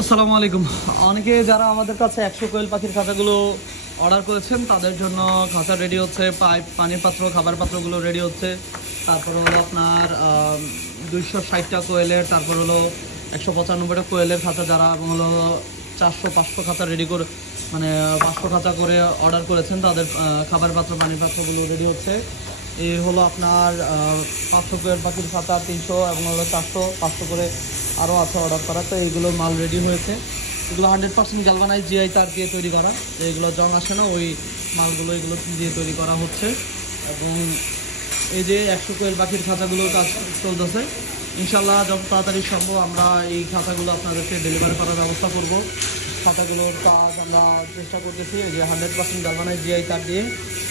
আসসালামু আলাইকুম। অনেকে যারা আমাদের কাছে 100 কোয়েল পাখির খাঁচাগুলো অর্ডার করেছেন তাদের জন্য খাঁচা রেডি হচ্ছে, পাইপ, পানির পাত্র, খাবার পাত্রগুলো রেডি হচ্ছে। তারপর হলো আপনার 260টা কোয়েলের, তারপর হলো 195টা কোয়েলের খাঁচা যারা, এবং হলো 400-500 খাঁচা রেডি করে, মানে 500 খাঁচা করে অর্ডার করেছেন তাদের খাবার পাত্র, পানির পাত্রগুলো রেডি হচ্ছে। এই হলো আপনার 500 কোয়েল পাখির খাঁচা 300, এবং হলো 400, 500 করে আরও আছে অর্ডার করা। তো এইগুলো মাল রেডি হয়েছে। এগুলো 100% গ্যালভানাইজ জিআই তার দিয়ে তৈরি করা, এগুলো জং আসে না ওই মালগুলো, এগুলো দিয়ে তৈরি করা হচ্ছে। এবং এই যে 100 কোয়েল পাখির খাঁচাগুলোর কাজ চলতেছে। ইনশাল্লাহ যত তাড়াতাড়ি সম্ভব আমরা এই খাঁচাগুলো আপনাদেরকে ডেলিভারি করার ব্যবস্থা করব। খাঁচাগুলোর কাজ আমরা চেষ্টা করতেছি এই যে 100% গ্যালভানাইজ জিআই তার দিয়ে।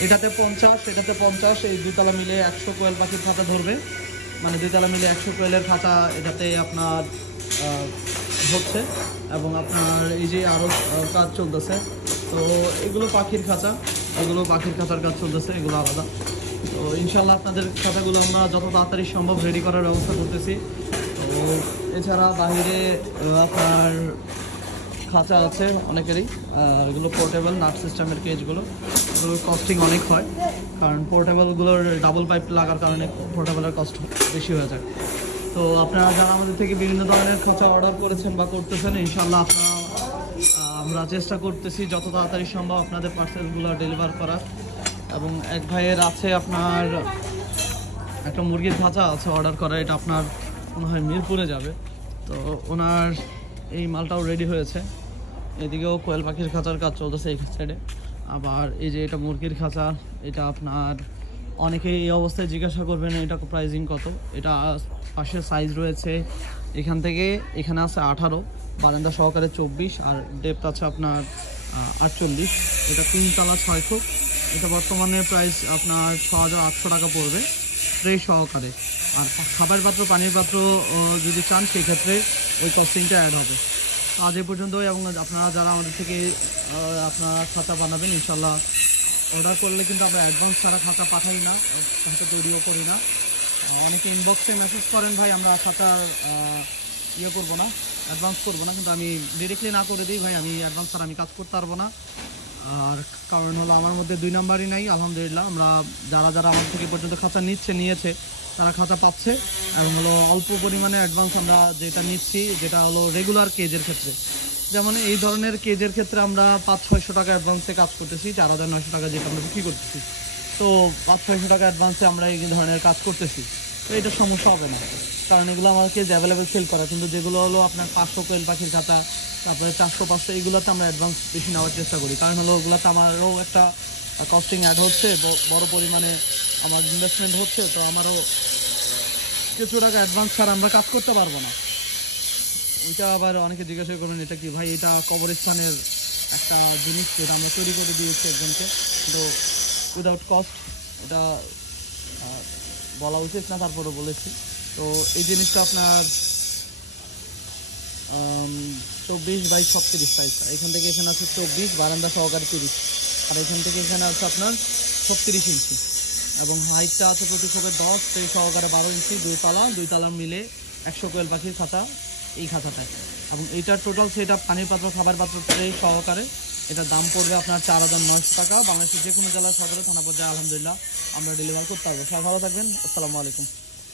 এটাতে 50, এটাতে 50, এই দুতলা মিলে 100 কোয়েল পাখির খাঁচা ধরবে, মানে দুতলা মিলে 100 কোয়েলের খাঁচা এটাতে আপনার হচ্ছে। এবং আপনার এই যে আরও কাজ চলতেছে। তো এগুলো পাখির খাঁচা, এগুলো পাখির খাঁচার কাজ চলতেছে, এগুলো আলাদা। তো ইনশাল্লাহ আপনাদের খাঁচাগুলো আমরা যত তাড়াতাড়ি সম্ভব রেডি করার ব্যবস্থা করতেছি। তো এছাড়া বাহিরে আপনার খাঁচা আছে অনেকেরই, এগুলো পোর্টেবল নাট সিস্টেমের কেজগুলো, এগুলোর কস্টিং অনেক হয়, কারণ পোর্টেবলগুলোর ডাবল পাইপ লাগার কারণে পোর্টেবলের কস্ট বেশি হয়ে যায়। তো আপনারা যারা আমাদের থেকে বিভিন্ন ধরনের খাঁচা অর্ডার করেছেন বা করতেছেন, ইনশাল্লাহ আমরা চেষ্টা করতেছি যত তাড়াতাড়ি সম্ভব আপনাদের পার্সেলগুলো ডেলিভার করার। এবং এক ভাইয়ের আছে আপনার একটা মুরগির খাঁচা আছে অর্ডার করা, এটা আপনার মনে হয় মিরপুরে যাবে। তো ওনার এই মালটাও রেডি হয়েছে। এদিকেও কোয়েল পাখির খাঁচার কাজ চলতেছে এই সাইডে। আবার এই যে এটা মুরগির খাঁচা, এটা আপনার অনেকে এই অবস্থায় জিজ্ঞাসা করবেন এটা প্রাইজিং কত। এটা পাশের সাইজ রয়েছে, এখান থেকে এখানে আছে 18, বারান্দা সহকারে 24, আর ডেপথ আছে আপনার 48। এটা 3 তলা 6 ফুট। এটা বর্তমানে প্রাইস আপনার 6800 টাকা পড়বে ট্রে সহকারে। আর খাবার পাত্র, পানির পাত্র যদি চান সেক্ষেত্রে এই কস্টিংটা অ্যাড হবে। আজ এ পর্যন্তই। এবং আপনারা যারা আমাদের থেকে আপনারা খাঁচা বানাবেন, ইনশাল্লাহ অর্ডার করলে কিন্তু আমরা অ্যাডভান্স ছাড়া খাঁচা পাঠাই না, খাঁচা তৈরিও করি না। অনেকে ইনবক্সে মেসেজ করেন ভাই আমরা খাঁচার ইয়ে করবো না, অ্যাডভান্স করবো না, কিন্তু আমি ডিরেক্টলি না করে দিই ভাই, আমি অ্যাডভান্স ছাড়া আমি কাজ করতে পারবো না। আর কারণ হলো আমার মধ্যে 2 নাম্বারই নাই আলহামদুলিল্লাহ। আমরা যারা যারা আমার থেকে পর্যন্ত খাঁচা নিয়েছে তারা খাঁচা পাচ্ছে। এবং হলো অল্প পরিমাণে অ্যাডভান্স আমরা যেটা নিচ্ছি, যেটা হলো রেগুলার কেজের ক্ষেত্রে, যেমন এই ধরনের কেজের ক্ষেত্রে আমরা 500-600 টাকা অ্যাডভান্সে কাজ করতেছি, 4900 টাকা যেটা আমরা বিক্রি করতেছি। তো 500-600 টাকা অ্যাডভান্সে আমরা এই ধরনের কাজ করতেছি। তো এটা সমস্যা হবে না, কারণ এগুলো আমার কেজ অ্যাভেলেবেল সেল করা। কিন্তু যেগুলো হলো আপনার 500 কোয়েল পাখির খাঁচা, তারপরে 400-500, এইগুলোতে আমরা অ্যাডভান্স বেশি নেওয়ার চেষ্টা করি, কারণ হলো ওগুলোতে আমারও একটা কস্টিং অ্যাড হচ্ছে, বড় পরিমাণে আমার ইনভেস্টমেন্ট হচ্ছে। তো আমারও কিছু টাকা অ্যাডভান্স ছাড়া আমরা কাজ করতে পারবো না। ওইটা আবার অনেকে জিজ্ঞাসা করবেন এটা কি ভাই, এটা কবরস্থানের একটা জিনিস যেটা আমরা তৈরি করে দিয়েছি একজনকে, তো উইদাউট কস্ট, এটা বলা উচিত না, তারপরে বলেছি। তো এই জিনিসটা আপনার 24x36 সাইজ, এখান থেকে এখানে আছে 24, বারান্দা সহকারে 30, আর এখান থেকে এখানে আছে আপনার 36 ইঞ্চি, এবং হাইটটা আছে প্রতি ফোকের 10, সেই সহকারে 12 ইঞ্চি, 2 তলা মিলে 100 কোয়েল পাখির খাঁচা এই খাঁচাটায়। এবং এইটার টোটাল সেটা পানির পাত্র, খাবার পাত্র ট্রে সহকারে এটার দাম পড়বে আপনার 4900 টাকা। বাংলাদেশের যে কোনো জেলার সদরে থানা পর্যায়ে আলহামদুলিল্লাহ আমরা ডেলিভারি করতে পারবো। সবাই ভালো থাকবেন। আসসালামু আলাইকুম।